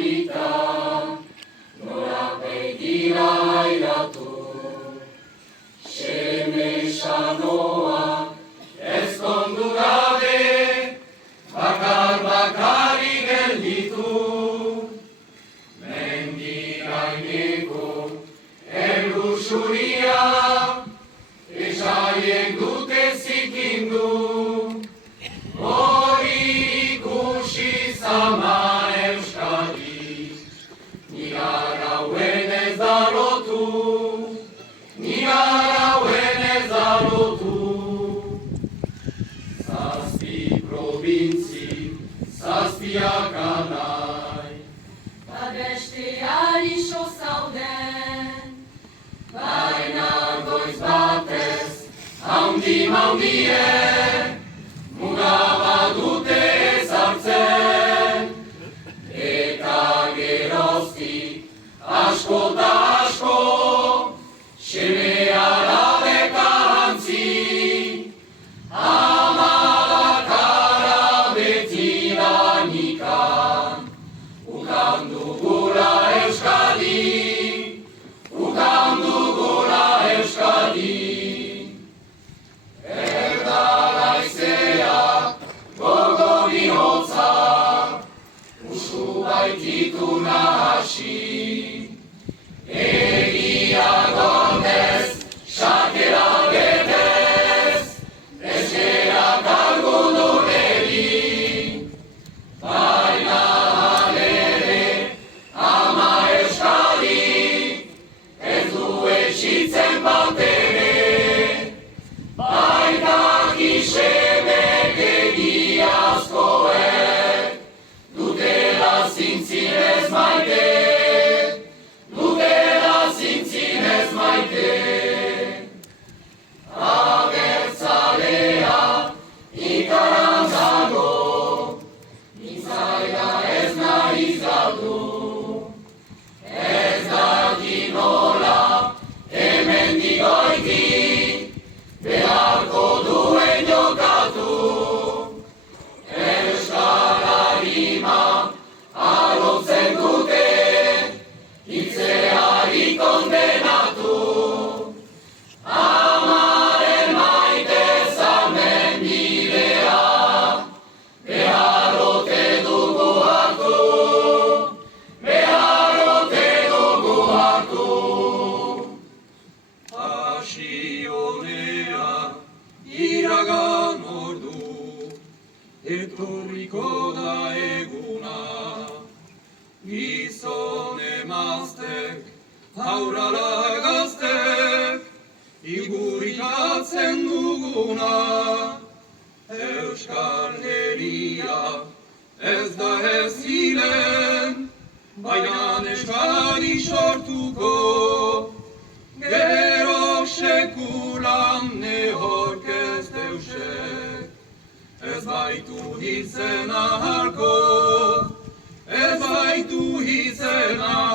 polita, nora begira airatu. Semesa noa, ezkondu gabe, bakar-bakari gelditu. Mendiraineko erlusuria, esaiek dute zikindu. Hori ikusi zama Euskadi, ni arauen ez da lotu, ni arauen ez da lotu. Zazpi probintzi, zazpiak anai, Ta bestean iso zauden, baina goiz batez, haundi-maundien, muga badute ezartzen, eta geroztik asko eta asko, seme alabek ahantzi, ama bakara beti danikan, ukan dugula Euskadi, ukan dugula Euskadi. Usu baititu nahasi, egia gondez, sakera betez, eskera kargundu eri, baina halere, ama Euskadi, ez du etxitzen bat ere, baita gisemek egiazkoek, dutela zintzinez maite, dutela zintzinez maite. Abertzalea ikaran dago, nintzaila ez nahiz galdu, ez daki nola hemendik goiti, beharko duen jokatu. Euskal Harima alotzen dute, hitzeari kondenatu. Amaren maite zamen bidea, beharrote dugu hartu, beharrote dugu hartu. Pasionea iragan ordu, etorriko da eguna, gizon emaztek, haurala gaztek, igurikatzen duguna. Euskal Herria ez da ez ziren, baina eskari sortuko, gero sekulan nehork ez deusek. Ez baitu hitzen ahalko, ez baitu hitzen ahalko.